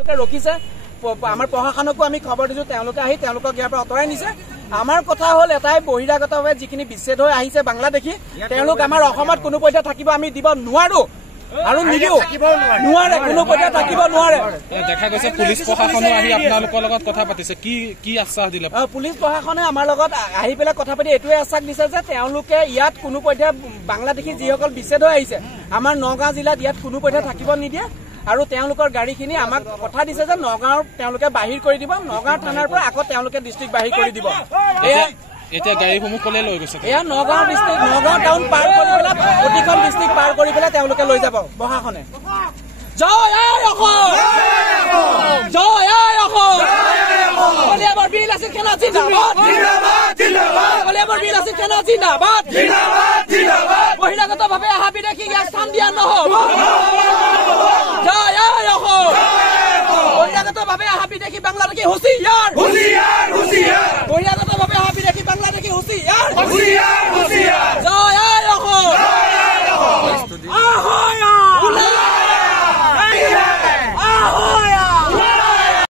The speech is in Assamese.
ৰখিছে আমাৰ প্ৰশাসনকো আমি খবৰ দিছো তেওঁলোকে আহি তেওঁলোকক ইয়াৰ পৰা অতৰাই নিছে আমাৰ কথা হল এটাই বহিৰাগতভাৱে যিখিনি বিচ্ছেদ হৈ আহিছে বাংলাদেশী তেওঁলোক আমাৰ অসমত কোনো পধ্যে থাকিব আমি দিব নোৱাৰো আৰু নিদিও নোৱাৰে কোনো পধ্যে থাকিব নোৱাৰে দেখা গৈছে পুলিচ প্ৰশাসনে আহি আপোনালোকৰ লগত কথা পাতিছে কি আশ্বাস দিলে পুলিচ প্ৰশাসনে আমাৰ লগত আহি পেলাই কথা পাতি এইটোৱে আশ্বাস দিছে যে তেওঁলোকে ইয়াত কোনো পধ্যে বাংলাদেশী যিসকল বিচ্ছেদ হৈ আহিছে আমাৰ নগাঁও জিলাত ইয়াত কোনো পধ্যে থাকিব নিদিয়ে আৰু তেওঁলোকৰ গাড়ীখিনি আমাক কথা দিছে যে নগাঁৱৰ তেওঁলোকে বাহিৰ কৰি দিব নগাঁও থানাৰ পৰা আকৌ তেওঁলোকে ডিষ্ট্ৰিক্ট বাহিৰ কৰি দিব এতিয়া গাড়ীসমূহ কলে লৈ গৈছে এয়া নগাঁও ডিষ্ট্ৰিক্ট নগাঁও টাউন পাৰ কৰি পেলাই প্ৰতিখন ডিষ্ট্ৰিক্ট পাৰ কৰি পেলাই তেওঁলোকে লৈ যাব প্ৰশাসনে জয় আই অসম জয় আই অসম কলিয়াবৰ বীৰ আছিল সেনা জিন্দাবাদ কলিয়াবৰ বীৰ আছিল সেনা জিন্দাবাদ বহিৰাগতভাৱে অহা বিদেশী ইয়াক স্থান দিয়া নহ'ব জয় আই অসম বহিৰাগতভাৱে অহা বিদেশী বাংলাদেশী হুঁচিয়াৰ বহিৰাগতভাৱে অহা বিদেশী বাংলাদেশী হুঁচিয়াৰ